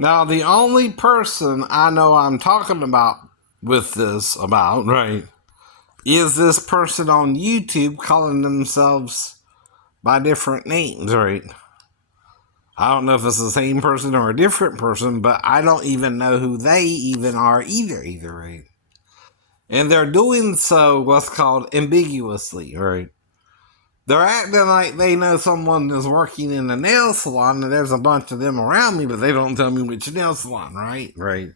Now, the only person I know I'm talking about with this about, right, is this person on YouTube calling themselves by different names, right? I don't know if it's the same person or a different person, but I don't even know who they even are either, right? And they're doing so what's called ambiguously, right? They're acting like they know someone is working in a nail salon and there's a bunch of them around me, but they don't tell me which nail salon, right? Right.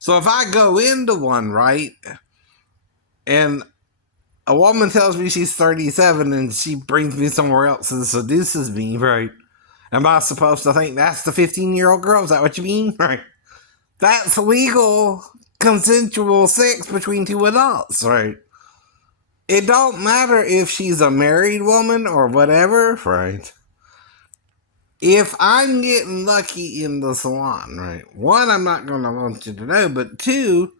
So if I go into one, right, and a woman tells me she's 37 and she brings me somewhere else and seduces me, right, am I supposed to think that's the 15-year-old girl? Is that what you mean? Right. That's legal, consensual sex between two adults, right? It don't matter if she's a married woman or whatever, right? If I'm getting lucky in the salon, right? One, I'm not going to want you to know, but two,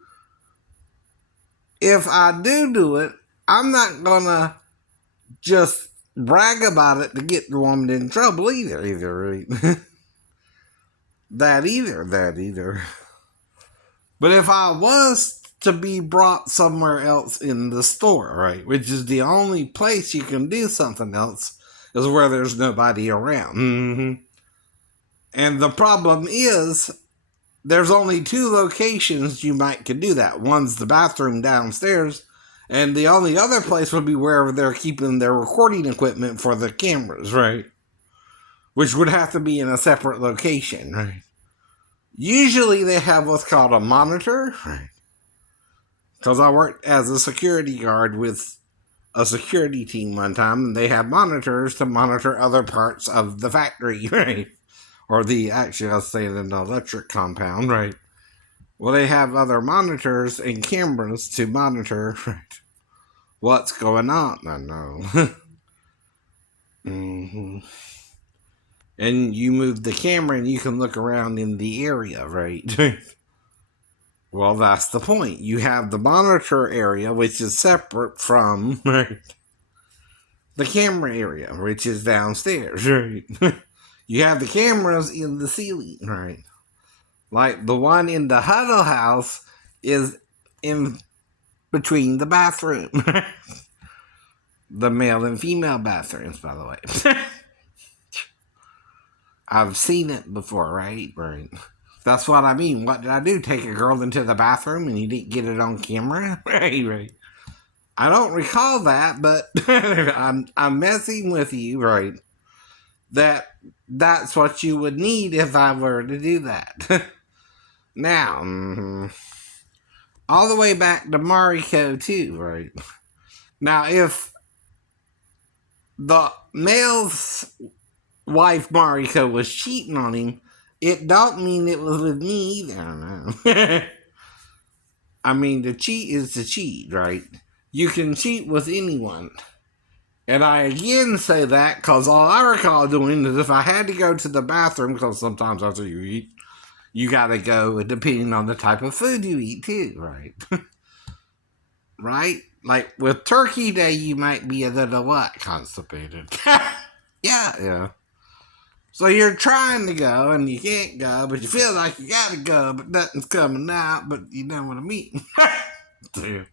if I do it, I'm not going to just brag about it to get the woman in trouble either, right? that either. But if I was to be brought somewhere else in the store, right, which is the only place you can do something else, is where there's nobody around. Mm-hmm. And the problem is, there's only two locations you might could do that. One's the bathroom downstairs, and the only other place would be wherever they're keeping their recording equipment for the cameras, right? Which would have to be in a separate location, right? Usually they have what's called a monitor, right? Because I worked as a security guard with a security team one time, and they have monitors to monitor other parts of the factory, right? Or actually, I'll say an electric compound, right? Well, they have other monitors and cameras to monitor, right, what's going on. I know. mm-hmm. And you move the camera and you can look around in the area, right? Well, that's the point. You have the monitor area, which is separate from, right, the camera area, which is downstairs, right? You have the cameras in the ceiling, right? Like the one in the Huddle House is in between the bathroom. The male and female bathrooms, by the way. I've seen it before, right? Right. That's what I mean. What did I do? Take a girl into the bathroom and you didn't get it on camera? Right. I don't recall that, but I'm messing with you, right? That's what you would need if I were to do that. Now, all the way back to Mariko too, right? Now, if the male's wife Mariko was cheating on him, it don't mean it was with me either. No. I mean, to cheat is to cheat, right? You can cheat with anyone. And I again say that because all I recall doing is if I had to go to the bathroom, because sometimes after you eat, you gotta go depending on the type of food you eat too, right? Right? Like with Turkey Day, you might be a little what? Constipated. Yeah. So you're trying to go and you can't go, but you feel like you gotta go, but nothing's coming out, but you know what I mean. Dude.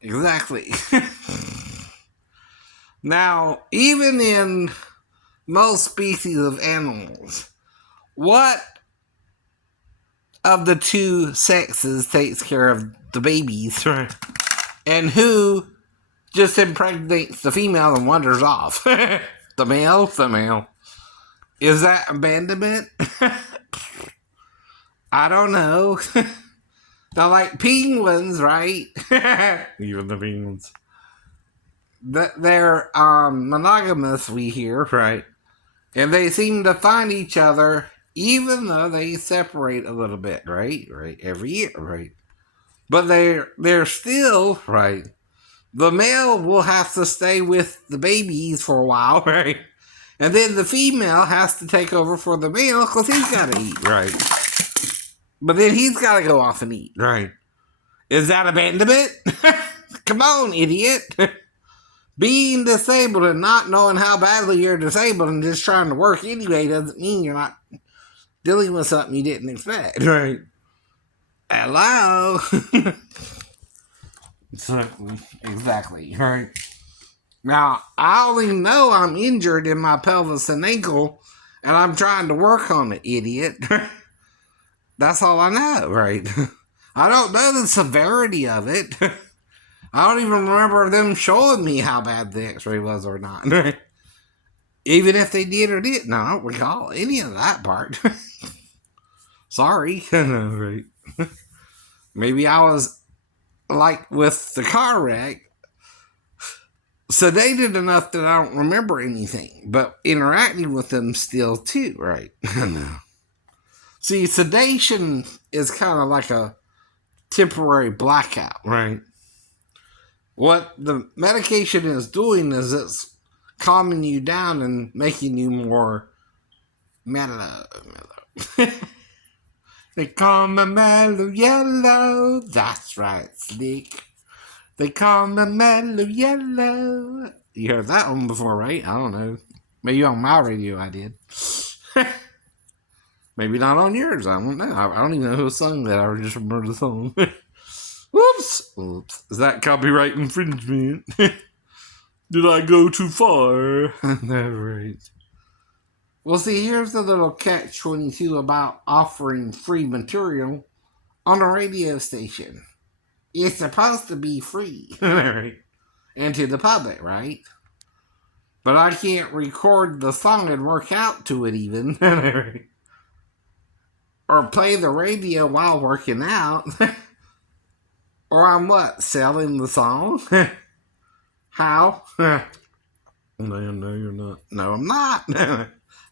Exactly. Now, even in most species of animals, what of the two sexes takes care of the babies? And who just impregnates the female and wanders off? The male. Is that abandonment? I don't know. They're like penguins, right? Even the penguins. They're monogamous, we hear, right? And they seem to find each other even though they separate a little bit, right? Right, every year, right? But they're still, right? The male will have to stay with the babies for a while, right? And then the female has to take over for the male because he's got to eat, right? But then he's got to go off and eat, right? Is that abandonment? Come on, idiot. Being disabled and not knowing how badly you're disabled and just trying to work anyway doesn't mean you're not dealing with something you didn't expect, right? Hello. Exactly, right? Now, I only know I'm injured in my pelvis and ankle, and I'm trying to work on it, idiot. That's all I know, right? I don't know the severity of it. I don't even remember them showing me how bad the x-ray was or not. Even if they did or didn't, I don't recall any of that part. Sorry. Right. Maybe I was, like with the car wreck, sedated enough that I don't remember anything, but interacting with them still too, right? No. See, sedation is kind of like a temporary blackout, right? What the medication is doing is it's calming you down and making you more mellow. They call me mellow yellow. That's right, Slick. They call me mellow yellow. You heard that one before, right? I don't know. Maybe on my radio I did. Maybe not on yours. I don't know. I don't even know who sung that. I just remember the song. Whoops. Oops. Is that copyright infringement? Did I go too far? Right. Well, see, here's the little catch-22 about offering free material on a radio station. It's supposed to be free. Right? And to the public, right? But I can't record the song and work out to it even. Right? Or play the radio while working out. Or I'm what? Selling the song? How? No, you're not. No, I'm not.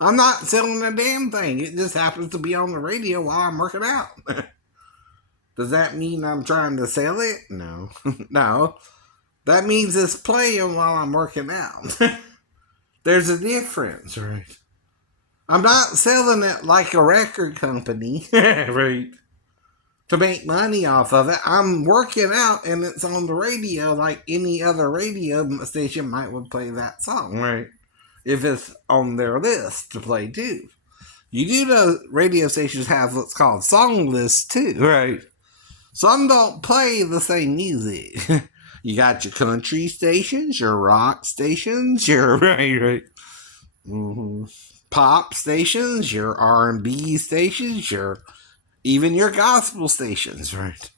I'm not selling a damn thing. It just happens to be on the radio while I'm working out. Does that mean I'm trying to sell it? No. No. That means it's playing while I'm working out. There's a difference, right? I'm not selling it like a record company, right? To make money off of it. I'm working out and it's on the radio like any other radio station might would play that song, right? If it's on their list to play too. You do know radio stations have what's called song lists too, right? Some don't play the same music. You got your country stations, your rock stations, your right. Mm-hmm. Pop stations, your R&B stations, even your gospel stations, right?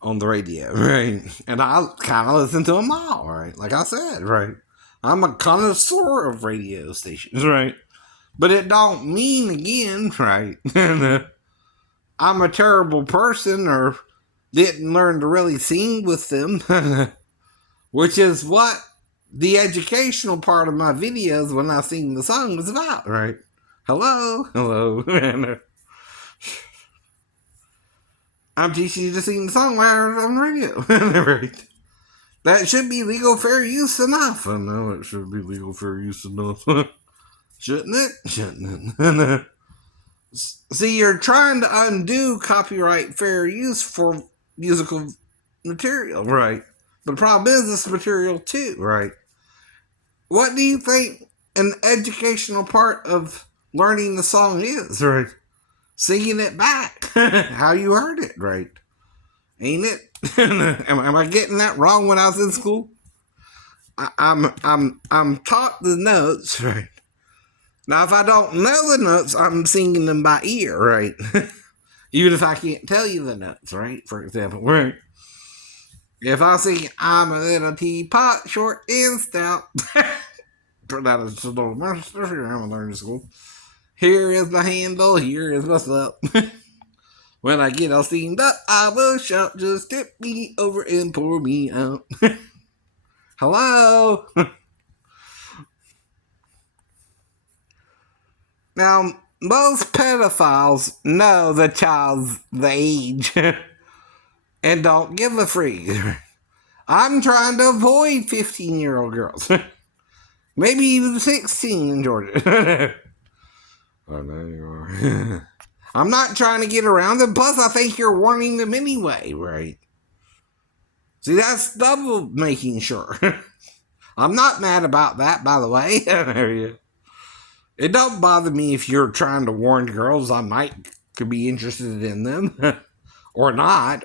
On the radio, right? And I kind of listen to them all, right? Like I said, right? I'm a connoisseur of radio stations, right? But it don't mean, again, right? I'm a terrible person or didn't learn to really sing with them, which is what the educational part of my videos when I sing the song was about, right? Hello. I'm teaching you to sing the song while on the radio. Right? That should be legal fair use enough. I know it should be legal fair use enough. Shouldn't it? Shouldn't it? See, you're trying to undo copyright fair use for musical material, right? But the problem is this material too, right? What do you think an educational part of learning the song is, right? Singing it back, how you heard it, right? Ain't it? Am I getting that wrong when I was in school? I'm taught the notes, right? Now, if I don't know the notes, I'm singing them by ear, right? Even if I can't tell you the notes, right? For example, right? If I sing, I'm a little teapot, short and stout. That is a little master. I'm learning school. Here is my handle, here is what's up. When I get all steamed up, I will shout, just tip me over and pour me out. Hello? Now, most pedophiles know the child's the age and don't give a freak. I'm trying to avoid 15-year-old girls. Maybe even 16 in Georgia. Oh, no, you are. I'm not trying to get around them. Plus, I think you're warning them anyway, right? See, that's double making sure. I'm not mad about that, by the way. It don't bother me if you're trying to warn girls I might could be interested in them. or not.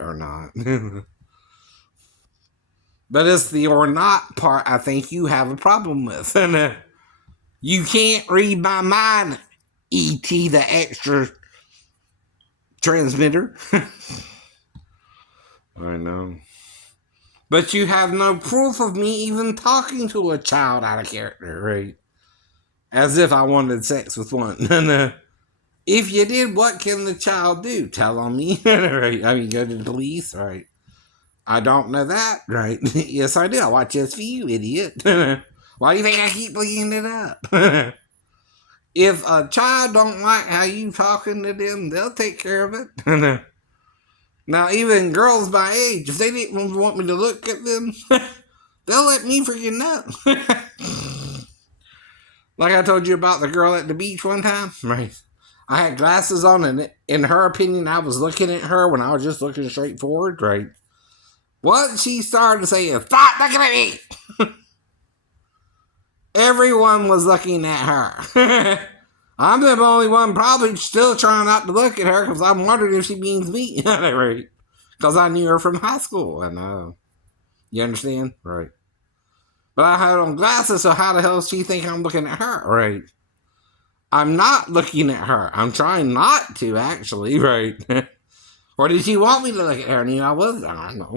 But it's the or not part I think you have a problem with. You can't read my mind, E.T. the extra transmitter. I know. But you have no proof of me even talking to a child out of character, right? As if I wanted sex with one. If you did, what can the child do? Tell on me? Right? I mean, go to the police, right? I don't know that, right? Yes, I do. I watch this for you, idiot. Why do you think I keep looking it up? If a child don't like how you talking to them, they'll take care of it. Now, even girls my age, if they didn't want me to look at them, they'll let me freaking know. Like I told you about the girl at the beach one time, right? I had glasses on, and in her opinion, I was looking at her when I was just looking straight forward, right? What she started to say is, "Stop looking at me!" Everyone was looking at her. I'm the only one probably still trying not to look at her because I'm wondering if she means me. Right? Because I knew her from high school. And you understand? Right. But I had on glasses, so how the hell does she think I'm looking at her? Right. I'm not looking at her. I'm trying not to, actually. Right. Or did she want me to look at her? And I was. I don't know.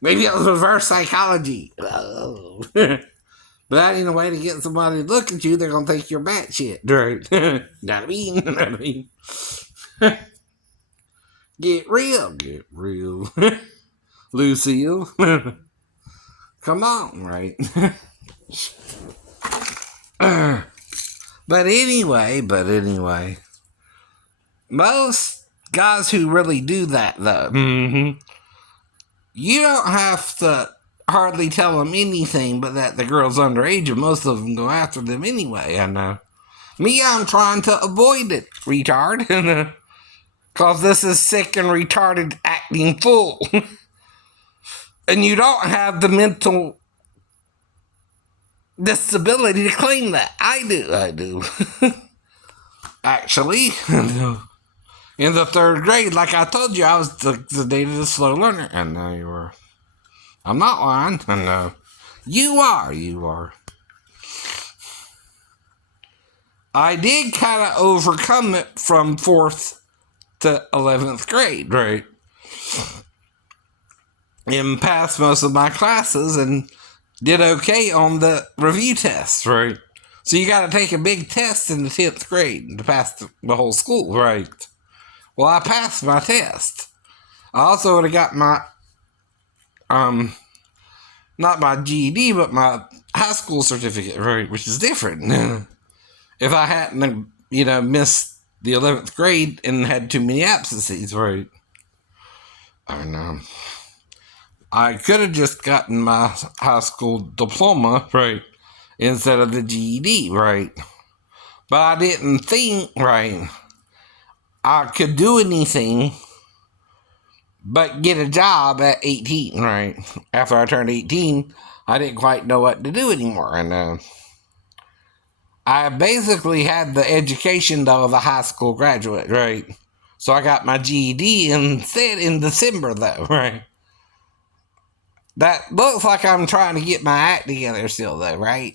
Maybe it was reverse psychology. But that ain't a way to get somebody to look at you. They're going to think you're batshit. Right. Know what I mean? Know what I mean? Get real. Get real. Lucille. Come on, right? But anyway. Most guys who really do that, though, you don't have to hardly tell them anything but that the girl's underage, and most of them go after them anyway. And me, I'm trying to avoid it, retard. Because this is sick and retarded acting fool. And you don't have the mental disability to claim that. I do. Actually, in the third grade, like I told you, I was dated a slow learner. And now you were. I'm not lying. And you are. I did kind of overcome it from 4th to 11th grade, right? And passed most of my classes and did okay on the review test, right? So you got to take a big test in the 10th grade to pass the whole school, right? Well, I passed my test. I also would have got my, not my GED, but my high school certificate, right? Which is different. If I hadn't, missed the 11th grade and had too many absences, right? I know. I could have just gotten my high school diploma, right, instead of the GED, right? But I didn't think, right, I could do anything but get a job at 18, right? After I turned 18, I didn't quite know what to do anymore. And I basically had the education, though, of a high school graduate, right? So I got my GED instead in December, though, right? That looks like I'm trying to get my act together still, though, right?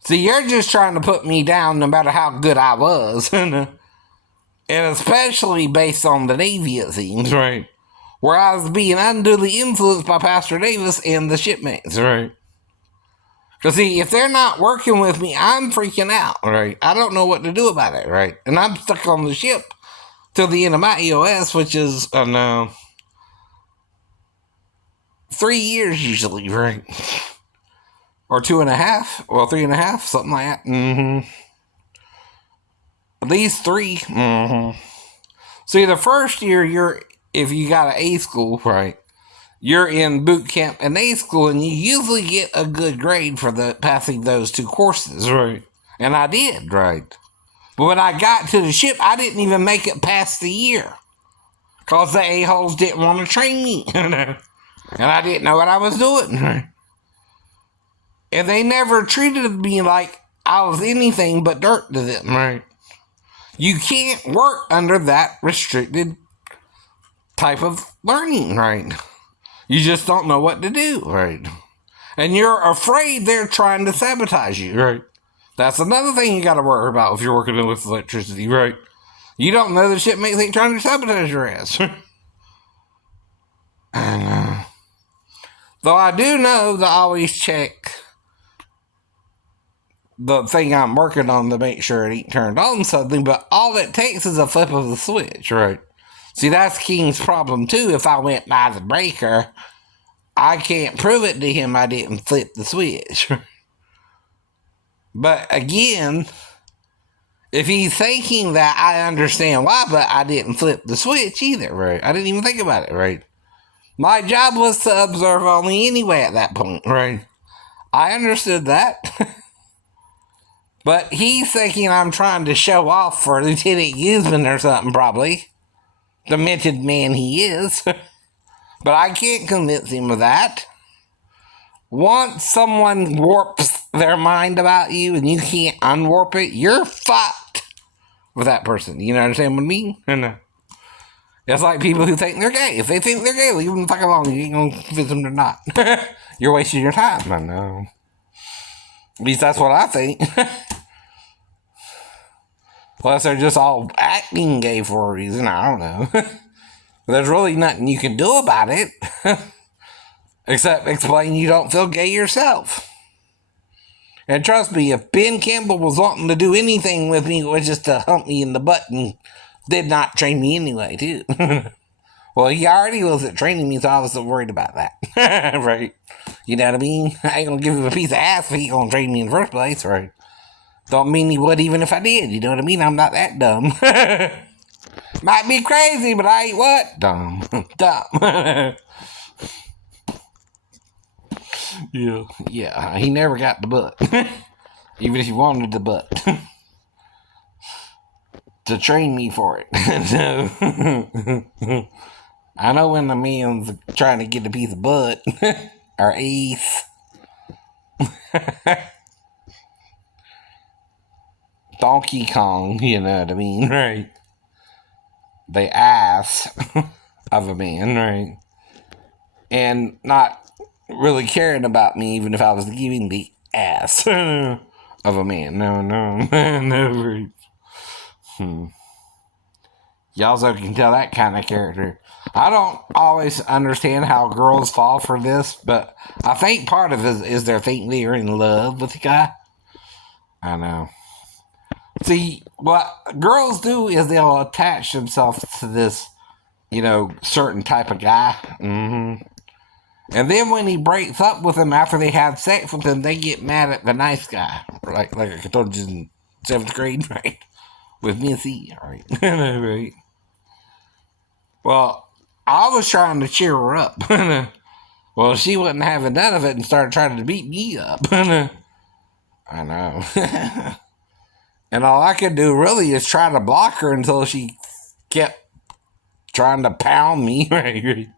See, you're just trying to put me down no matter how good I was. And especially based on the Navy, it seems, right? Where I was being unduly influenced by Pastor Davis and the shipmates, right? Because, see, if they're not working with me, I'm freaking out, right? I don't know what to do about it, right? And I'm stuck on the ship till the end of my EOS, which is, 3 years usually, right? Or 2.5, well, 3.5, something like that. At least 3. See, the first year, if you got an A school, right, you're in boot camp and A school, and you usually get a good grade for passing those 2 courses, right? And I did, right? But when I got to the ship, I didn't even make it past the year. Because the a-holes didn't want to train me. And I didn't know what I was doing. And they never treated me like I was anything but dirt to them, right? You can't work under that restricted type of learning, right? You just don't know what to do, right? And you're afraid they're trying to sabotage you, right? That's another thing you got to worry about if you're working with electricity, right? You don't know the shit makes they trying to sabotage your ass. And, though I do know to always check the thing I'm working on to make sure it ain't turned on suddenly, but all it takes is a flip of the switch, right? See, that's King's problem too. If I went by the breaker, I can't prove it to him I didn't flip the switch. But again, if he's thinking that, I understand why, but I didn't flip the switch either, right? I didn't even think about it, right? My job was to observe only anyway at that point, right? I understood that. But he's thinking I'm trying to show off for Lieutenant Guzman or something, probably. The demented man he is. But I can't convince him of that. Once someone warps their mind about you and you can't unwarp it, you're fucked with that person. You know what I'm saying with me? And it's like people who think they're gay. If they think they're gay, leave them the fuck alone. You ain't gonna convince them they're not. You're wasting your time. I know. At least that's what I think. Plus, they're just all acting gay for a reason. I don't know. There's really nothing you can do about it. Except explain you don't feel gay yourself. And trust me, if Ben Campbell was wanting to do anything with me, it was just to hump me in the butt and did not train me anyway, too. Well, he already wasn't training me, so I wasn't worried about that. Right? You know what I mean? I ain't gonna give him a piece of ass if he gonna train me in the first place, right? Don't mean he would even if I did, you know what I mean? I'm not that dumb. Might be crazy, but I ain't what? Dumb. Dumb. Yeah, he never got the butt. Even if he wanted the butt. To train me for it. So, I know when the man's trying to get a piece of butt. Or ace. Donkey Kong, you know what I mean, right? The ass of a man, right? And not really caring about me, even if I was giving the ass of a man. No, never. Y'all can tell that kind of character. I don't always understand how girls fall for this, but I think part of it is they think they're in love with the guy. I know. See, what girls do is they'll attach themselves to this, certain type of guy. Mm-hmm. And then when he breaks up with them after they have sex with him, they get mad at the nice guy. Like I told you in 7th grade, right? With Missy, right? Right. Well, I was trying to cheer her up. Well, she wasn't having none of it and started trying to beat me up. I know. And all I could do really is try to block her until she kept trying to pound me, right?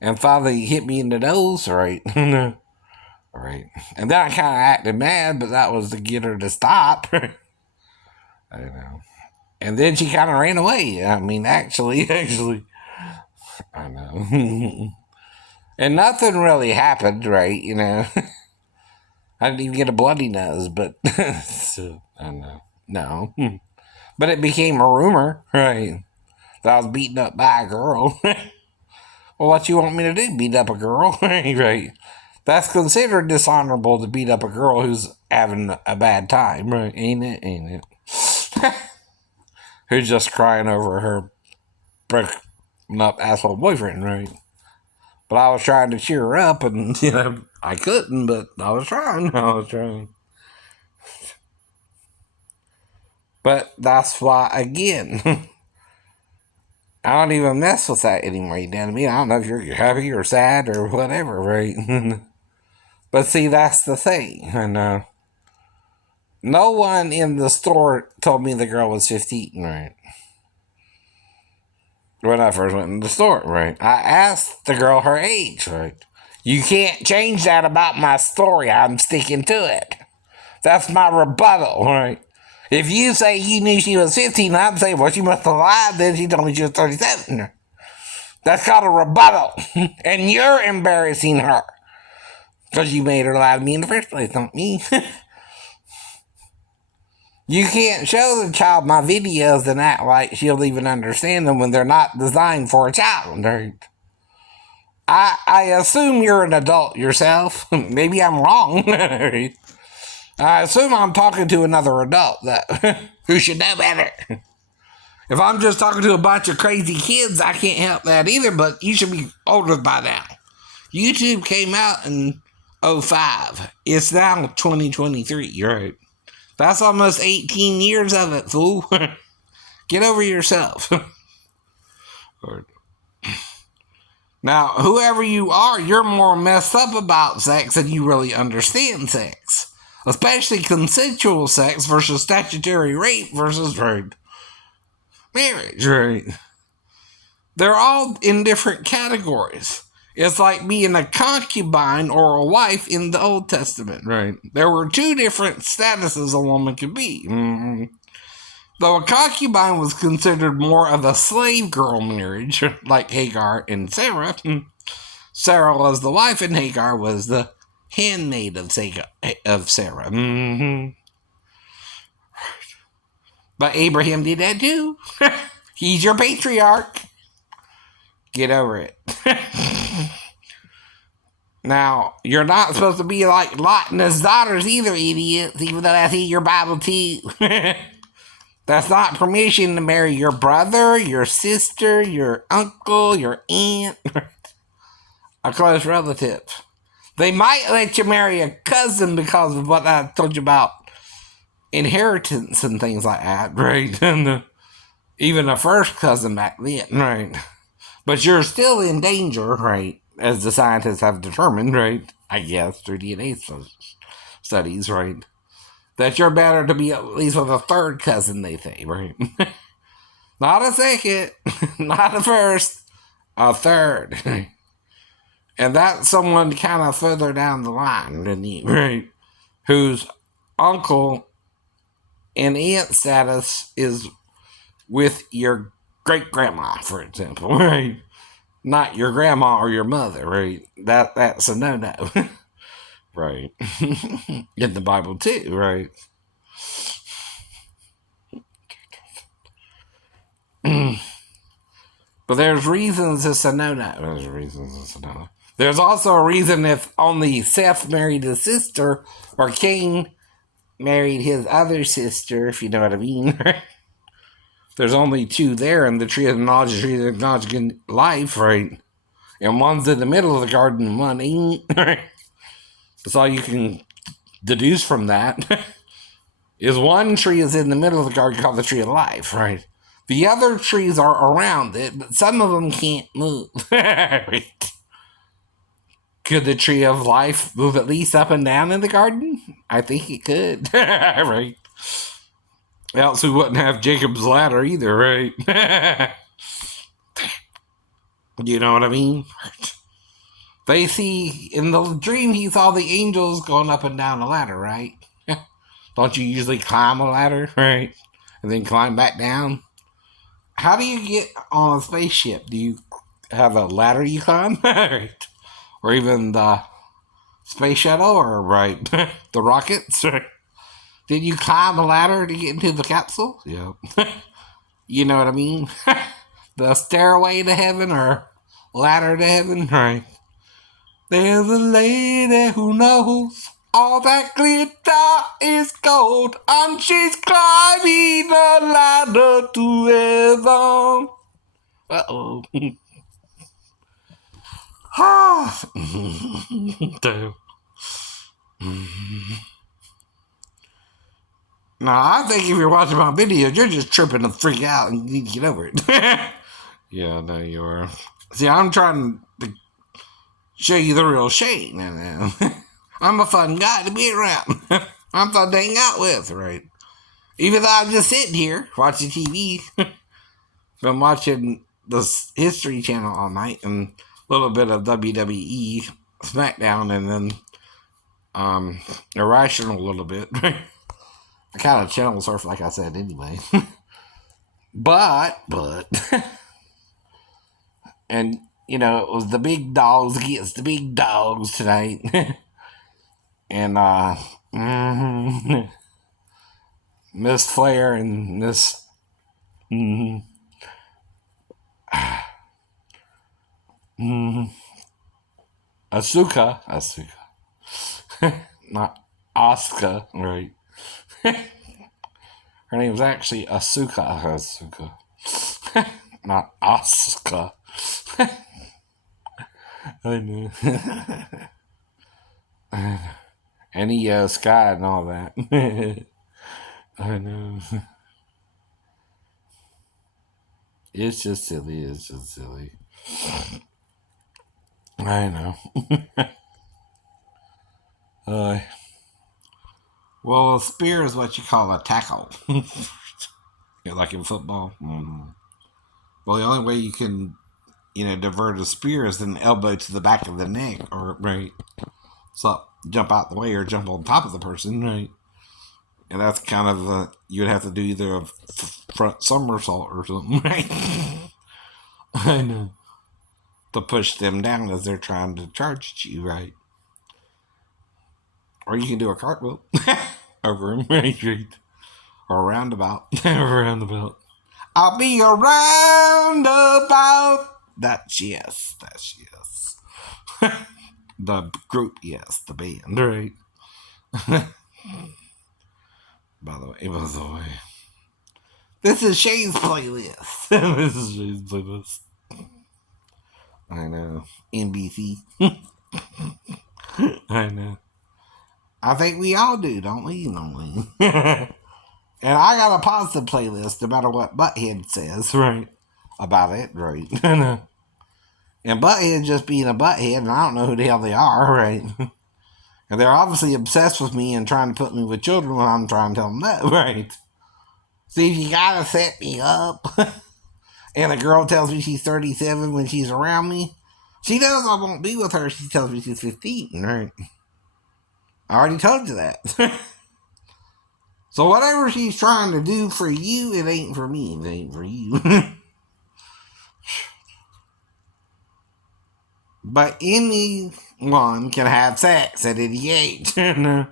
And finally hit me in the nose, right? Right. And then I kind of acted mad, but that was to get her to stop. I know. And then she kind of ran away. I mean, actually. I know. And nothing really happened, right? I didn't even get a bloody nose, but so, I know. No. But it became a rumor, right? That I was beaten up by a girl. Well, what you want me to do? Beat up a girl? Right. That's considered dishonorable to beat up a girl who's having a bad time, right? Ain't it? Who's just crying over her broken up asshole boyfriend, right? But I was trying to cheer her up, and, I couldn't, but I was trying. But that's why, again, I don't even mess with that anymore, you know what I mean? I don't know if you're happy or sad or whatever, right? But see, that's the thing, and no one in the store told me the girl was 15, right? When I first went in the store, right? I asked the girl her age, right? You can't change that about my story. I'm sticking to it. That's my rebuttal, right? If you say you knew she was 15, I'd say, well, she must have lied then. She told me she was 37. That's called a rebuttal. And you're embarrassing her. Because you made her lie to me in the first place, not me. You can't show the child my videos and act like she'll even understand them when they're not designed for a child. I assume you're an adult yourself. Maybe I'm wrong. I assume I'm talking to another adult that who should know better. If I'm just talking to a bunch of crazy kids, I can't help that either, but you should be older by now. YouTube came out in '05. It's now 2023, right? That's almost 18 years of it, fool. Get over yourself. Now, whoever you are, you're more messed up about sex than you really understand sex. Especially consensual sex versus statutory rape versus marriage, right? They're all in different categories. It's like being a concubine or a wife in the Old Testament, right? There were two different statuses a woman could be. Though a concubine was considered more of a slave girl marriage, like Hagar and Sarah. Sarah was the wife and Hagar was the handmaid of Sarah. But Abraham did that too. He's your patriarch. Get over it. Now, you're not supposed to be like Lot and his daughters either, idiots, even though that's in your Bible too. That's not permission to marry your brother, your sister, your uncle, your aunt, a close relative. They might let you marry a cousin because of what I told you about inheritance and things like that, right? And even a first cousin back then, right? But you're still in danger, right? As the scientists have determined, right? I guess through DNA studies, right? That you're better to be at least with a third cousin, they say, right? Not a second, not a first, a third. And that's someone kind of further down the line than you, right? Whose uncle and aunt status is with your great-grandma, for example, right? Not your grandma or your mother, right? That's a no-no. Right. In the Bible too, right? But there's reasons it's a no-no. There's reasons it's a no-no. There's also a reason if only Seth married his sister or Cain married his other sister, if you know what I mean. There's only two there in the tree of knowledge, the tree of knowledge of life, right? And one's in the middle of the garden and one ain't, right? That's all you can deduce from that. Is one tree is in the middle of the garden called the tree of life, right? The other trees are around it, but some of them can't move. Right? Could the tree of life move at least up and down in the garden? I think it could. Right? Else we wouldn't have Jacob's ladder either, right? You know what I mean? They see, in the dream, he saw the angels going up and down the ladder, right? Don't you usually climb a ladder, right? And then climb back down? How do you get on a spaceship? Do you have a ladder you climb? Right? Or even the space shuttle, or, right, the rockets? Right? Did you climb a ladder to get into the capsule? Yeah. You know what I mean? The stairway to heaven or ladder to heaven, right? There's a lady who knows all that glitter is gold, and she's climbing the ladder to heaven. Uh-oh. Damn. No, I think if you're watching my videos, you're just tripping and freak out and you need to get over it. Yeah, no, you are. See, I'm trying to show you the real Shane. I'm a fun guy to be around. I'm fun to hang out with, right? Even though I'm just sitting here watching TV. Been watching the History Channel all night and a little bit of WWE. SmackDown and then Irrational a little bit. I kind of channel surf, like I said, anyway. but, and you know, it was the big dogs against the big dogs tonight, and Miss Flair and Miss Asuka, not Asuka, right? Her name was actually Asuka, not Asuka. I know. And he Sky and all that. I know. It's just silly. I know. Well, a spear is what you call a tackle. Like in football. Mm-hmm. Well, the only way you can, divert a spear is an elbow to the back of the neck, or right. So jump out the way or jump on top of the person, right? And that's kind of you'd have to do either a front somersault or something, right? I know. To push them down as they're trying to charge at you, right? Or you can do a cartwheel over them, right? Or a roundabout. I'll be a roundabout. That's yes. The group, yes. The band, right? By the way. This is Shane's playlist. I know. NBC. I know. I think we all do, don't we? And I got a positive playlist no matter what Butthead says, right? About it, right? I know. And Butthead just being a Butthead, and I don't know who the hell they are, right? And they're obviously obsessed with me and trying to put me with children when I'm trying to tell them that, right? See, if you gotta set me up, and a girl tells me she's 37 when she's around me, she knows I won't be with her. She tells me she's 15, right? I already told you that. So whatever she's trying to do for you, it ain't for me. It ain't for you. But anyone can have sex at any age. The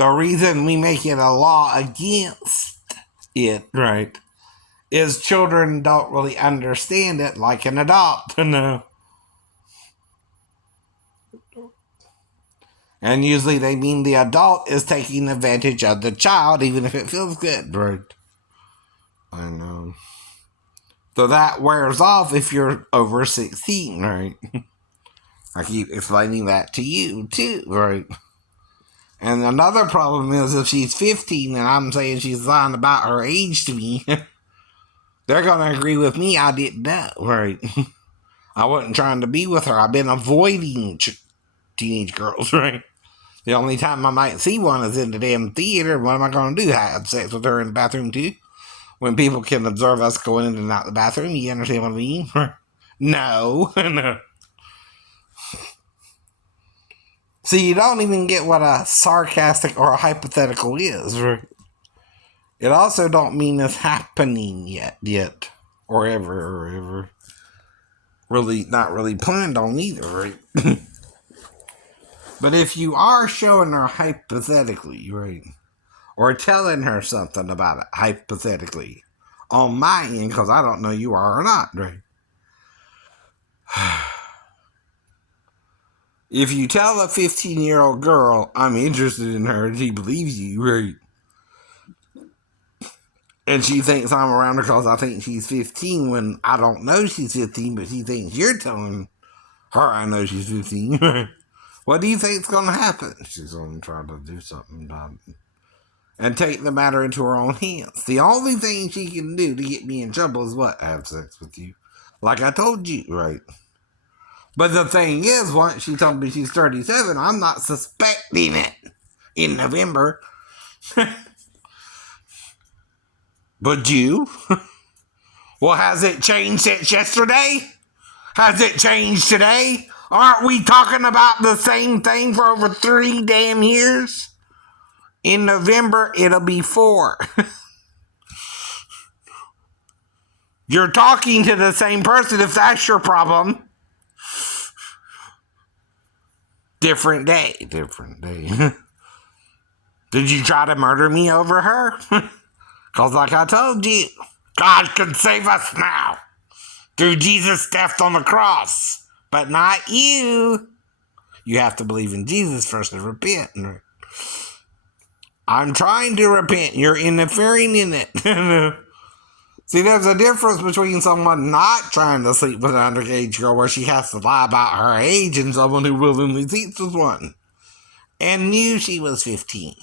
reason we make it a law against it, right, is children don't really understand it like an adult. And usually they mean the adult is taking advantage of the child, even if it feels good, right? I know. So that wears off if you're over 16, right? I keep explaining that to you, too, right? And another problem is if she's 15 and I'm saying she's lying about her age to me, they're going to agree with me I didn't know, right? I wasn't trying to be with her. I've been avoiding teenage girls, right? The only time I might see one is in the damn theater. What am I going to do? Have sex with her in the bathroom, too? When people can observe us going in and out the bathroom, you understand what I mean? No. See, you don't even get what a sarcastic or a hypothetical is, right? It also don't mean it's happening yet, or ever. Really, not really planned on either, right? But if you are showing her hypothetically, right, or telling her something about it hypothetically, on my end, because I don't know you are or not, right? If you tell a 15-year-old girl, I'm interested in her, and she believes you, right? And she thinks I'm around her because I think she's 15 when I don't know she's 15, but she thinks you're telling her I know she's 15. What do you think's going to happen? She's going to try to do something about it and take the matter into her own hands. The only thing she can do to get me in trouble is what? Have sex with you. Like I told you, right? But the thing is, once she told me she's 37, I'm not suspecting it in November. But you? Well, has it changed since yesterday? Has it changed today? Aren't we talking about the same thing for over 3 damn years? In November, it'll be 4. You're talking to the same person if that's your problem. Different day. Did you try to murder me over her? Because like I told you, God can save us now through Jesus' death on the cross. But not you. You have to believe in Jesus first and repent. I'm trying to repent. You're interfering in it. See, there's a difference between someone not trying to sleep with an underage girl where she has to lie about her age and someone who willingly sleeps with one and knew she was 15.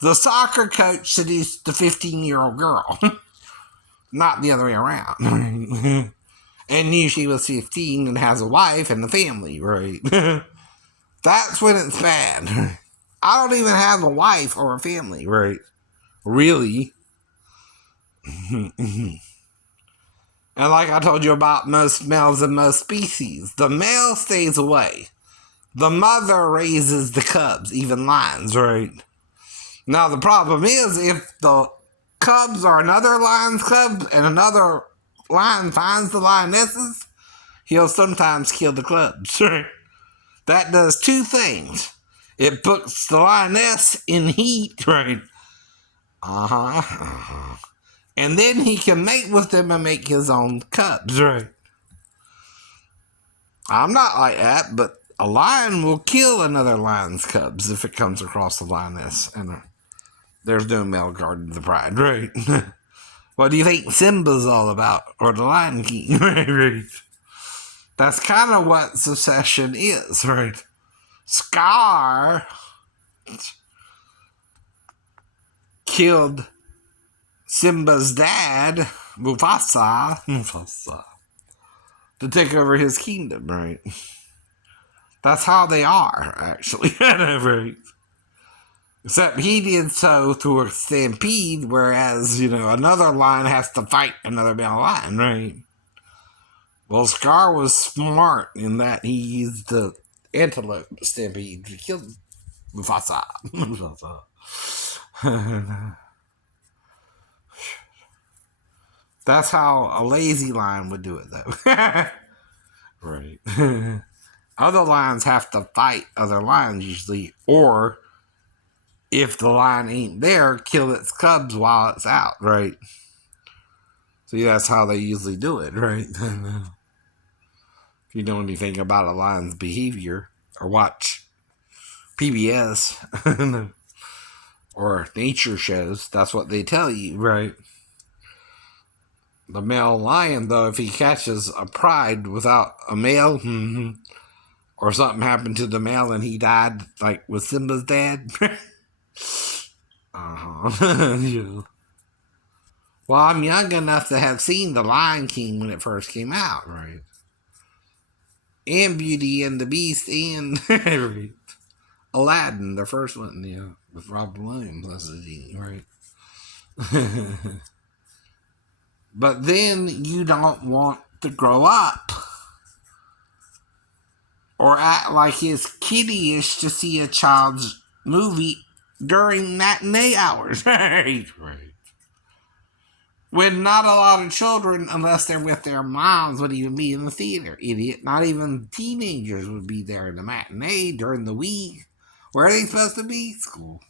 The soccer coach seduced the 15-year-old girl, not the other way around, and knew she was 15 and has a wife and a family, right? That's when it's bad. I don't even have a wife or a family, right? Really? And like I told you about most males and most species, the male stays away. The mother raises the cubs, even lions, right? Now the problem is if the cubs are another lion's cubs and another lion finds the lionesses, he'll sometimes kill the cubs. That does 2 things. It puts the lioness in heat, right? And then he can mate with them and make his own cubs, right? I'm not like that, but a lion will kill another lion's cubs if it comes across the lioness. And there's no male guard to the pride, right? What do you think Simba's all about? Or the Lion King, right? That's kind of what secession is, right? Scar killed Simba's dad, Mufasa, to take over his kingdom, right? That's how they are, actually, right? Except he did so through a stampede, whereas, another lion has to fight another male lion, right? Well, Scar was smart in that he used the antelope stampede to kill Mufasa. That's how a lazy lion would do it, though. Right. Other lions have to fight other lions usually, or if the lion ain't there, kill its cubs while it's out, right? See, that's how they usually do it, right? If you know anything about a lion's behavior, or watch PBS or nature shows, that's what they tell you, right? The male lion, though, if he catches a pride without a male, or something happened to the male and he died, like with Simba's dad. Yeah. Well, I'm young enough to have seen The Lion King when it first came out, right? And Beauty and the Beast and Aladdin, the first one, with Robin Williams as the genie, right? But then you don't want to grow up or act like it's kiddie-ish to see a child's movie during matinee hours, right? When not a lot of children, unless they're with their moms, would even be in the theater, idiot. Not even teenagers would be there in the matinee during the week. Where are they supposed to be? School.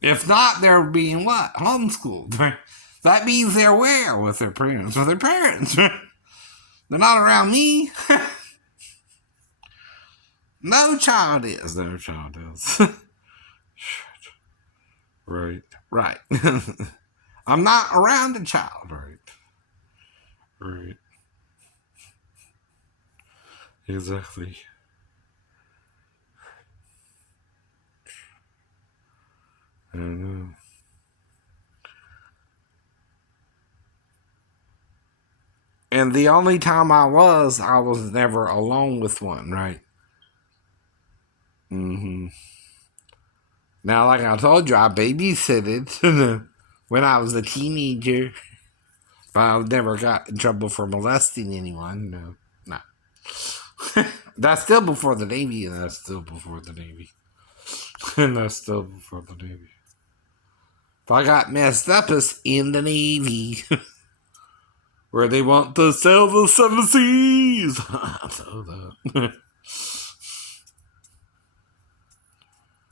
If not, they're being what? Homeschooled. That means they're where? With their parents. With their parents. They're not around me. No child is. Right. I'm not around a child, right. Exactly. I know. And the only time I was never alone with one, right? Now, like I told you, I babysitted when I was a teenager. But I never got in trouble for molesting anyone, no. That's still before the Navy, and that's still before the Navy. And that's still before the Navy. If I got messed up, it's in the Navy. Where they want to sail the seven seas. So that.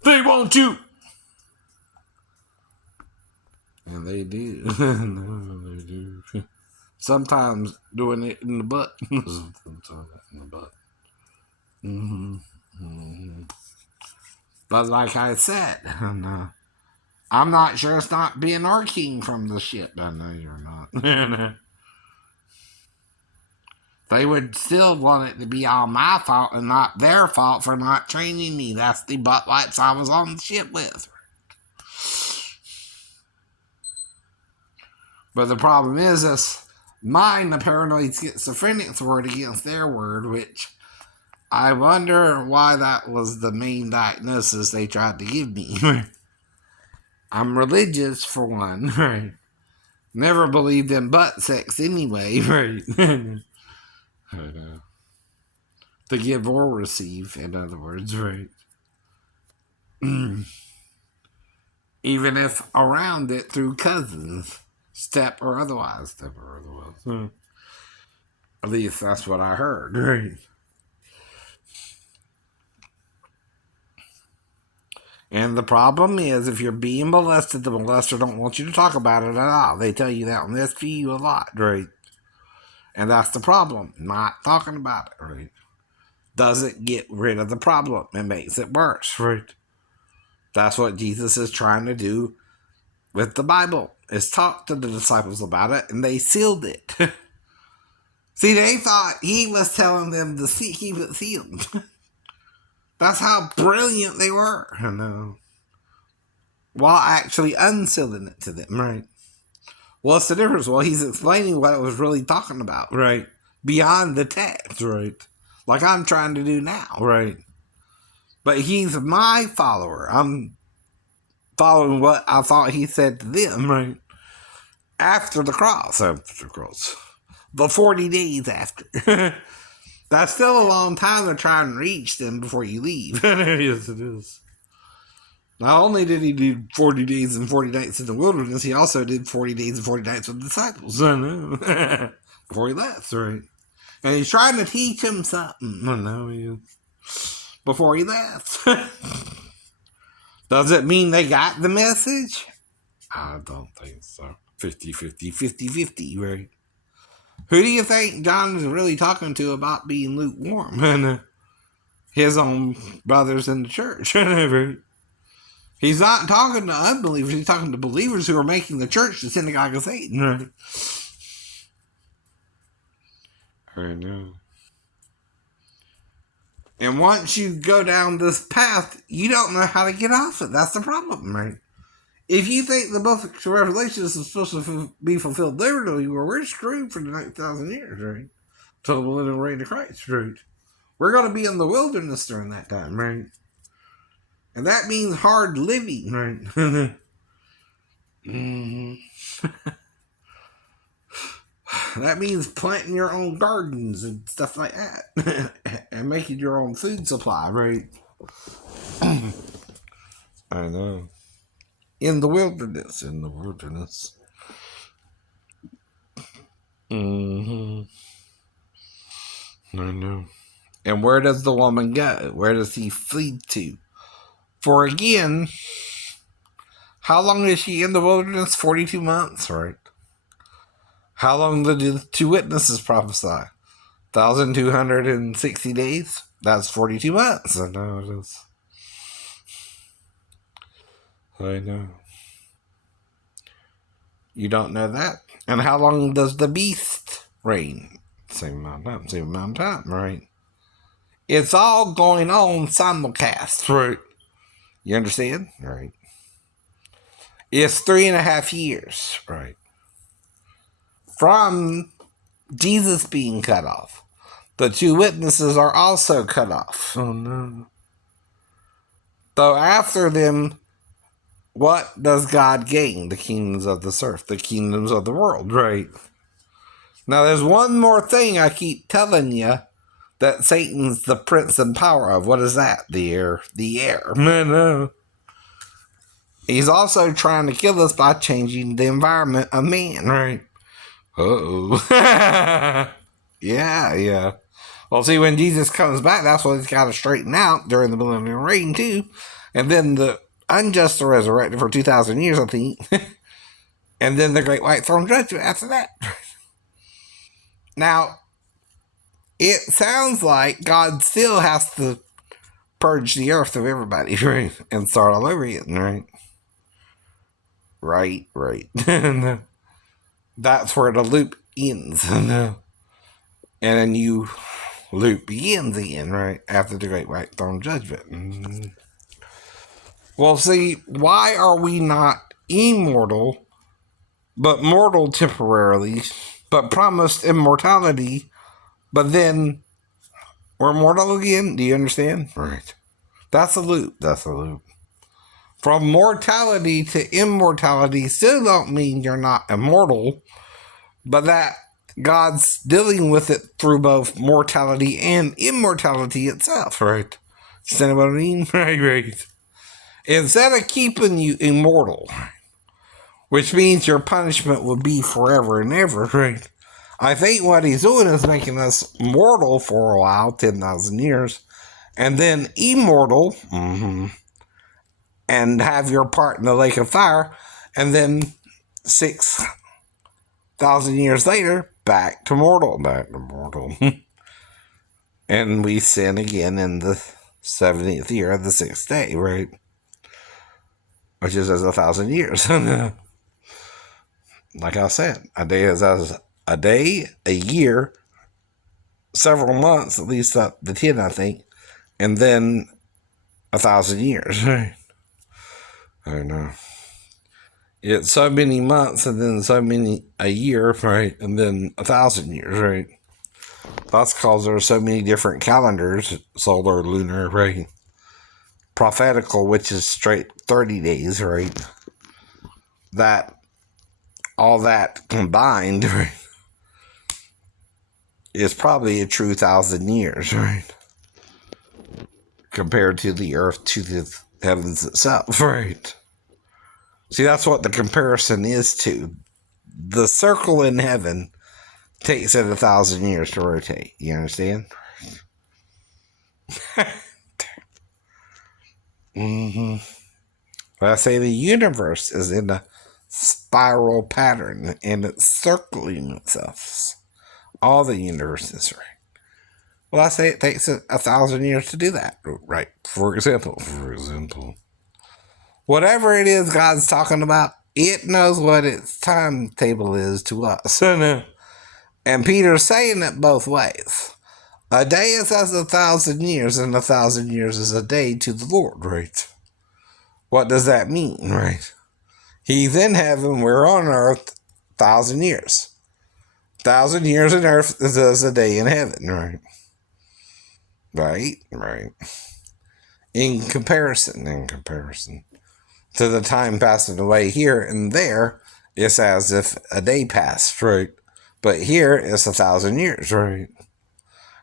They want you. And they do. They do. Sometimes doing it in the butt. Sometimes in the butt. Mm-hmm. Mm-hmm. But like I said, I'm not sure it's not being our king from the ship. I know you're not. They would still want it to be all my fault and not their fault for not training me. That's the butt lights I was on the ship with. But the problem is mine, the paranoid schizophrenics word against their word, which I wonder why that was the main diagnosis they tried to give me. I'm religious, for one, right? Never believed in butt sex anyway, right? To give or receive, in other words, right? Even if around it through cousins, step or otherwise. At least that's what I heard, right? And the problem is, if you're being molested, the molester don't want you to talk about it at all. They tell you that on SVU a lot, right? And that's the problem. Not talking about it, right? Doesn't get rid of the problem. It makes it worse, right? That's what Jesus is trying to do with the Bible, is talk to the disciples about it, and they sealed it. See, they thought he was telling them to keep it sealed. That's how brilliant they were. I know. While actually unsealing it to them, right? What's the difference? Well, he's explaining what it was really talking about, right? Beyond the text, right? Like I'm trying to do now, right? But he's my follower. I'm following what I thought he said to them, right? After the cross. The 40 days after. That's still a long time to try and reach them before you leave. Yes, it is. Not only did he do 40 days and 40 nights in the wilderness, he also did 40 days and 40 nights with the disciples. I know. Before he left, right? And he's trying to teach him something. I know he is. Before he left. Does it mean they got the message? I don't think so. 50-50, right? Who do you think John is really talking to about being lukewarm? And his own brothers in the church. He's not talking to unbelievers. He's talking to believers who are making the church the synagogue of Satan. Right? I know. And once you go down this path, you don't know how to get off it. That's the problem, right? If you think the book of Revelation is supposed to be fulfilled literally, well, we're screwed for the next 1,000 years, right? Till the millennial reign of Christ, right? We're going to be in the wilderness during that time, right? And that means hard living, right? That means planting your own gardens and stuff like that. And making your own food supply, right? I know. In the wilderness. I know. And where does the woman go? Where does he flee to? For again, how long is she in the wilderness? 42 months, right? How long did the two witnesses prophesy? 1,260 days? That's 42 months. I know it is. I know. You don't know that? And how long does the beast reign? Same amount of time, right? It's all going on simulcast, right? You understand? Right. It's 3.5 years, right? From Jesus being cut off. The two witnesses are also cut off. Oh no. So after them, what does God gain? The kingdoms of this earth, the kingdoms of the world, right? Now there's one more thing I keep telling you that Satan's the prince and power of. What is that? The air. The air. No. He's also trying to kill us by changing the environment of man, right? Uh-oh. Yeah. Well, see, when Jesus comes back, that's what he's got to straighten out during the millennial reign, too. And then the unjust are resurrected for 2,000 years, I think. And then the great white throne judgment after that. Now, it sounds like God still has to purge the earth of everybody, right? And start all over again, right? Right. That's where the loop ends. And a new loop begins again, right? After the great white throne judgment. Well, see, why are we not immortal, but mortal temporarily, but promised immortality, but then we're mortal again? Do you understand? Right. That's a loop. From mortality to immortality still don't mean you're not immortal, but that God's dealing with it through both mortality and immortality itself, right? Understand what I mean? Right. Instead of keeping you immortal, which means your punishment would be forever and ever, right? I think what he's doing is making us mortal for a while, 10,000 years, and then immortal, and have your part in the lake of fire, and then 6,000 years later, back to mortal. And we sin again in the 70th year of the 6th day, right? Which is as 1,000 years. Like I said, a day is as a day, a year, several months, at least up to 10, I think, and then 1,000 years, right? I know. It's so many months, and then so many a year, right? And then 1,000 years, right? That's because there are so many different calendars, solar, lunar, right? Prophetical, which is straight 30 days, right? That, all that combined, right, is probably a true 1,000 years, right? Compared to the earth, to the heavens itself, right? See, that's what the comparison is to. The circle in heaven takes it 1,000 years to rotate. You understand? But I say the universe is in a spiral pattern and it's circling itself. All the universes, right? Well, I say it takes 1,000 years to do that, right? For example, whatever it is God's talking about, it knows what its timetable is to us. And Peter's saying it both ways. A day is as 1,000 years, and 1,000 years is a day to the Lord, right? What does that mean, right? He's in heaven, we're on earth, 1,000 years. 1,000 years in earth is as a day in heaven, right? Right. In comparison to the time passing away here and there, it's as if a day passed, right? But here it's 1,000 years, right?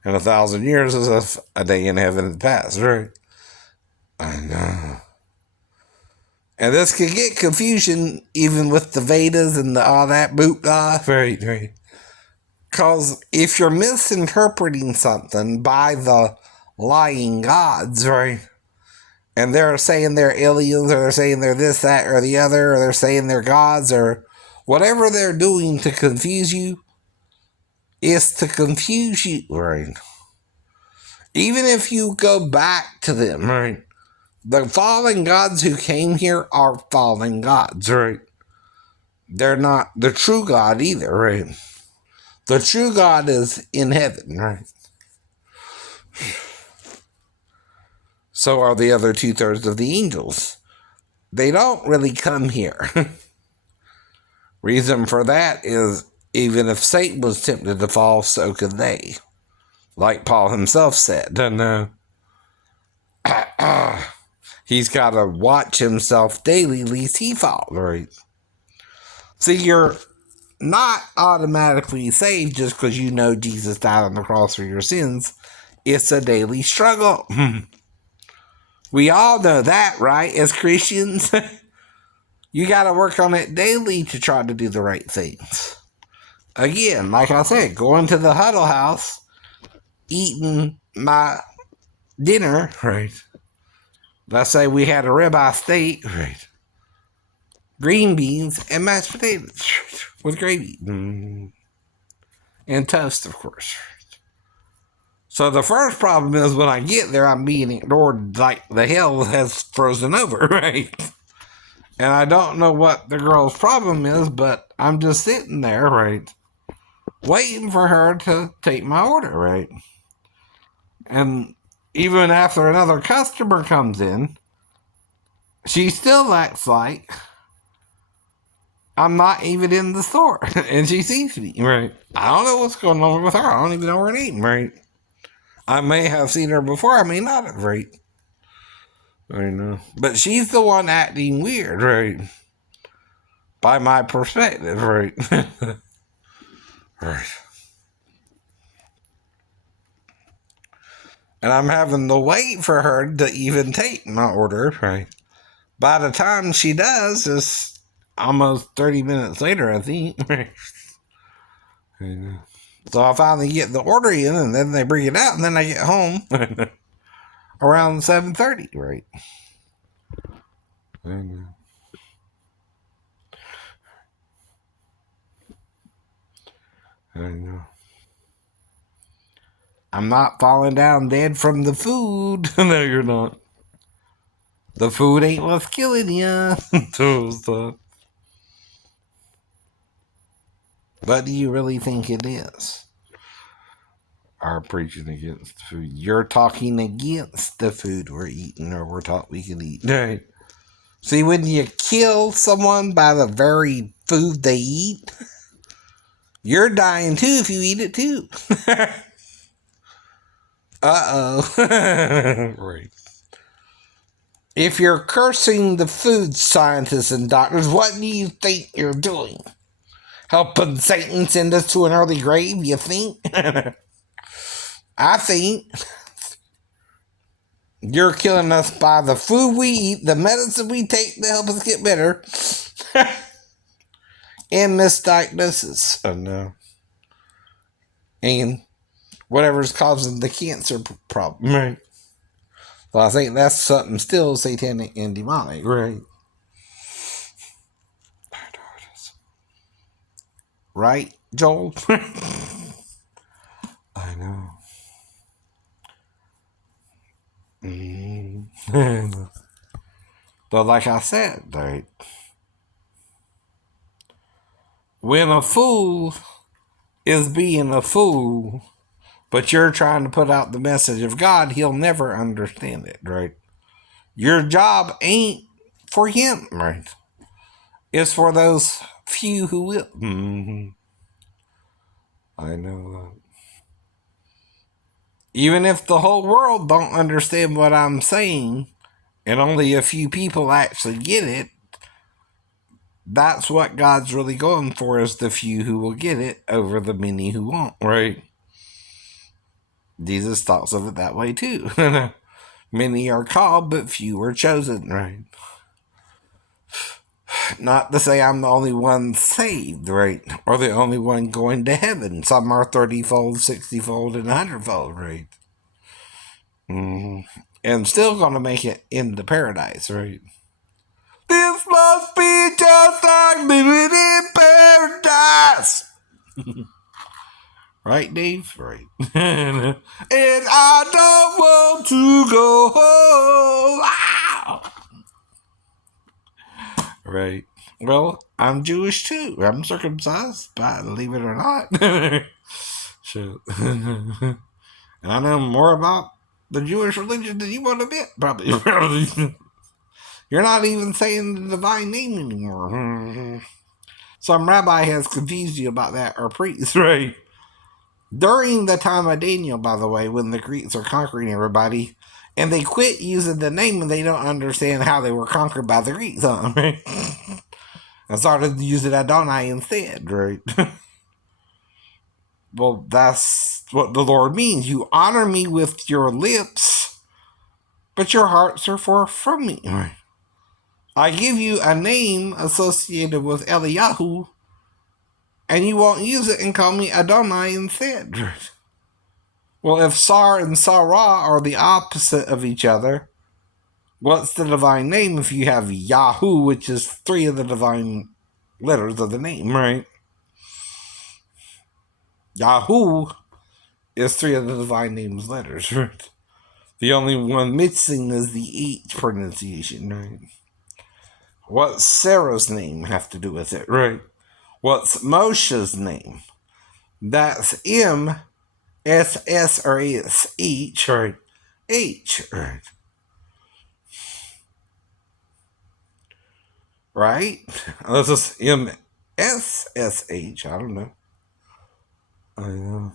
And 1,000 years is if a day in heaven had passed, right? I know. And this could get confusion even with the Vedas and all that boot off, right? Because if you're misinterpreting something by the lying gods, right? And they're saying they're aliens, or they're saying they're this, that, or the other, or they're saying they're gods, or whatever they're doing to confuse you, is to confuse you, right? Even if you go back to them, right? The fallen gods who came here are fallen gods, right? They're not the true God either, right? The true God is in heaven, right? So are the other 2/3 of the angels. They don't really come here. Reason for that is, even if Satan was tempted to fall, so could they. Like Paul himself said. And he's got to watch himself daily, lest he fall, right? See, you're not automatically saved just because you know Jesus died on the cross for your sins. It's a daily struggle. We all know that, right? As Christians, you got to work on it daily to try to do the right things. Again, like I said, going to the Huddle House, eating my dinner, right? Let's say we had a ribeye steak, right? Green beans and mashed potatoes with gravy. And toast, of course. So the first problem is when I get there, I'm being ignored like the hell has frozen over, right? And I don't know what the girl's problem is, but I'm just sitting there, right? Waiting for her to take my order, right? And even after another customer comes in, she still acts like I'm not even in the store. And she sees me, right? I don't know what's going on with her. I don't even know her name, right? I may have seen her before. I may not have, right? I know. But she's the one acting weird, right? By my perspective, right? Right. And I'm having to wait for her to even take my order, right? By the time she does, it's almost 30 minutes later, I think. I know. So I finally get the order in, and then they bring it out, and then I get home around 7:30, right? I know. I know. I'm not falling down dead from the food. No, you're not. The food ain't what's killing you. What do you really think it is? Are preaching against food. You're talking against the food we're eating or we're taught we can eat. Right. See, when you kill someone by the very food they eat, you're dying too if you eat it too. Uh-oh. Right. If you're cursing the food scientists and doctors, what do you think you're doing? Helping Satan send us to an early grave, you think? I think you're killing us by the food we eat, the medicine we take to help us get better, and misdiagnosis. Oh, no. And whatever's causing the cancer problem, right? So I think that's something still satanic and demonic, right? Right, Joel? I know. But like I said, right, when a fool is being a fool, but you're trying to put out the message of God, he'll never understand it, right? Your job ain't for him, right? It's for those few who will. I know that. Even if the whole world don't understand what I'm saying, and only a few people actually get it, that's what God's really going for, is the few who will get it over the many who won't, right? Jesus talks of it that way too. Many are called, but few are chosen, right? Not to say I'm the only one saved, right? Or the only one going to heaven. Some are 30-fold, 60-fold, and 100-fold, right? And still going to make it into paradise, right? This must be just like living in paradise. Right, Dave? Right. And I don't want to go home. Ow! Right. Well, I'm Jewish too. I'm circumcised, believe it or not. So, and I know more about the Jewish religion than you want to admit, probably. You're not even saying the divine name anymore. Some rabbi has confused you about that, or priest, right? During the time of Daniel, by the way, when the Greeks are conquering everybody, and they quit using the name and they don't understand how they were conquered by the Greeks, right? And started using Adonai instead, right? Well, that's what the Lord means. You honor me with your lips, but your hearts are far from me. I give you a name associated with Eliyahu, and you won't use it and call me Adonai instead. Well, if Sar and Sarah are the opposite of each other, what's the divine name if you have Yahoo, which is 3 of the divine letters of the name, right? Yahoo is 3 of the divine name's letters, right? The only one missing is the H pronunciation, right? What's Sarah's name have to do with it, right? What's Moshe's name? That's M, S, S, or S, H, right? H, right? Right? This is M, S, S, H, I don't know. I know.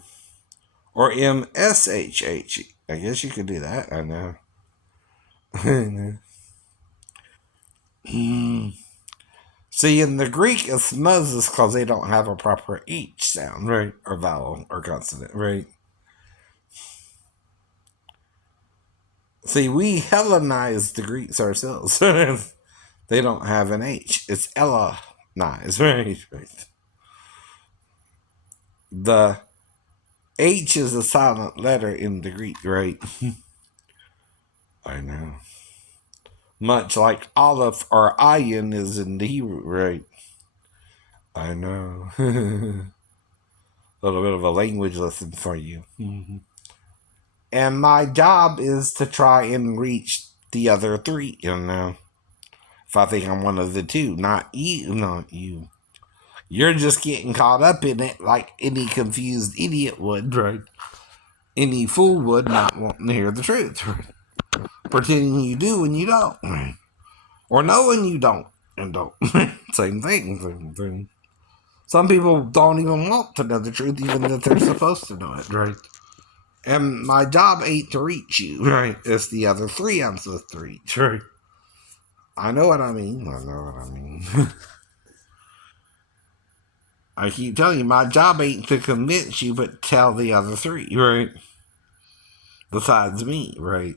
Or M, S, H, H. I guess you could do that, I know. I know. See, in the Greek, it's Moses because they don't have a proper H sound, right? Or vowel or consonant, right? See, we Hellenized the Greeks ourselves. They don't have an H. It's Ellenized, right? The H is a silent letter in the Greek, right? I know. Much like Aleph or Ayin is in the Hebrew, right? I know. A little bit of a language lesson for you. And my job is to try and reach the other 3, If I think I'm one of the 2, not you. You're just getting caught up in it like any confused idiot would, right? Any fool would, not wanting to hear the truth, right? Pretending you do when you don't, right? Or knowing you don't and don't. Same thing. Some people don't even want to know the truth, even if they're supposed to know it, right? And my job ain't to reach you, right? It's the other 3 I'm supposed to reach, right? I know what I mean. I keep telling you, my job ain't to convince you, but tell the other 3, right? Besides me, right?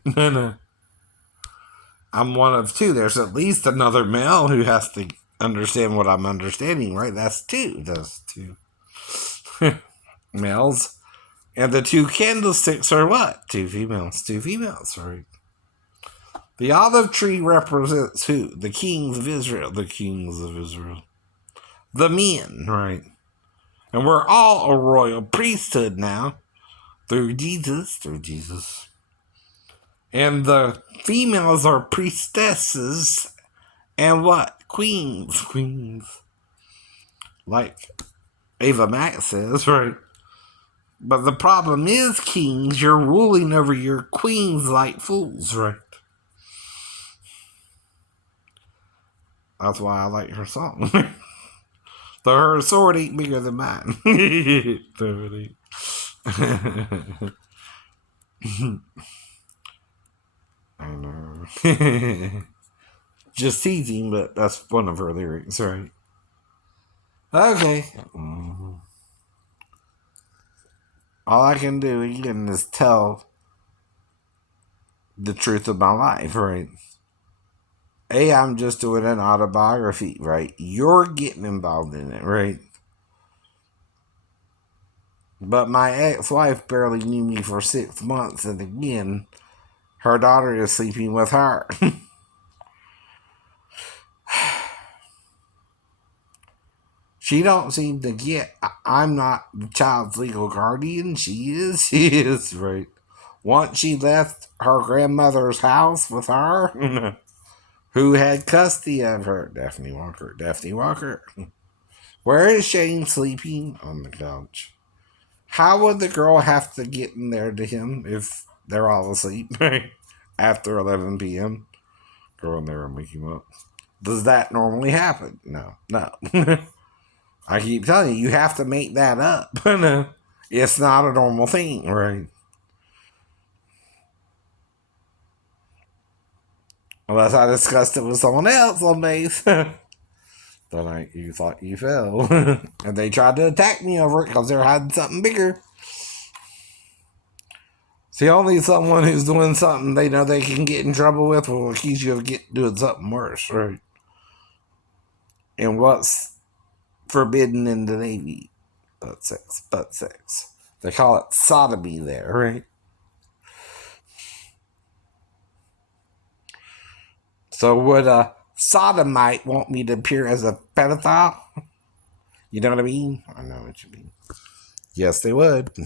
I'm one of 2. There's at least another male who has to understand what I'm understanding, right? That's 2. That's 2 males. And the 2 candlesticks are what? 2 females. 2 females, right? The olive tree represents who? The kings of Israel. The kings of Israel. The men, right? And we're all a royal priesthood now. Through Jesus. And the females are priestesses. And what? Queens. Like Ava Max says, right? But the problem is, kings, you're ruling over your queens like fools, right? That's why I like her song. Though her sword ain't bigger than mine. I know. Just teasing, but that's one of her lyrics, right? Okay. All I can do again is tell the truth of my life, right? I'm just doing an autobiography, right? You're getting involved in it, right? But my ex-wife barely knew me for 6 months, and again, her daughter is sleeping with her. She don't seem to get I'm not the child's legal guardian. She is, right? Once she left her grandmother's house with her, who had custody of her, Daphne Walker. Where is Shane sleeping? On the couch. How would the girl have to get in there to him if they're all asleep after 11 p.m.? Go in there and wake him up. Does that normally happen? No. I keep telling you have to make that up. It's not a normal thing, right? Unless I discussed it with someone else on base. The night you thought you fell. And they tried to attack me over it because they're hiding something bigger. See, only someone who's doing something they know they can get in trouble with will accuse you of doing something worse, right? And what's forbidden in the Navy? Butt sex, butt sex. They call it sodomy there, right? So would a sodomite want me to appear as a pedophile? You know what I mean? I know what you mean. Yes, they would.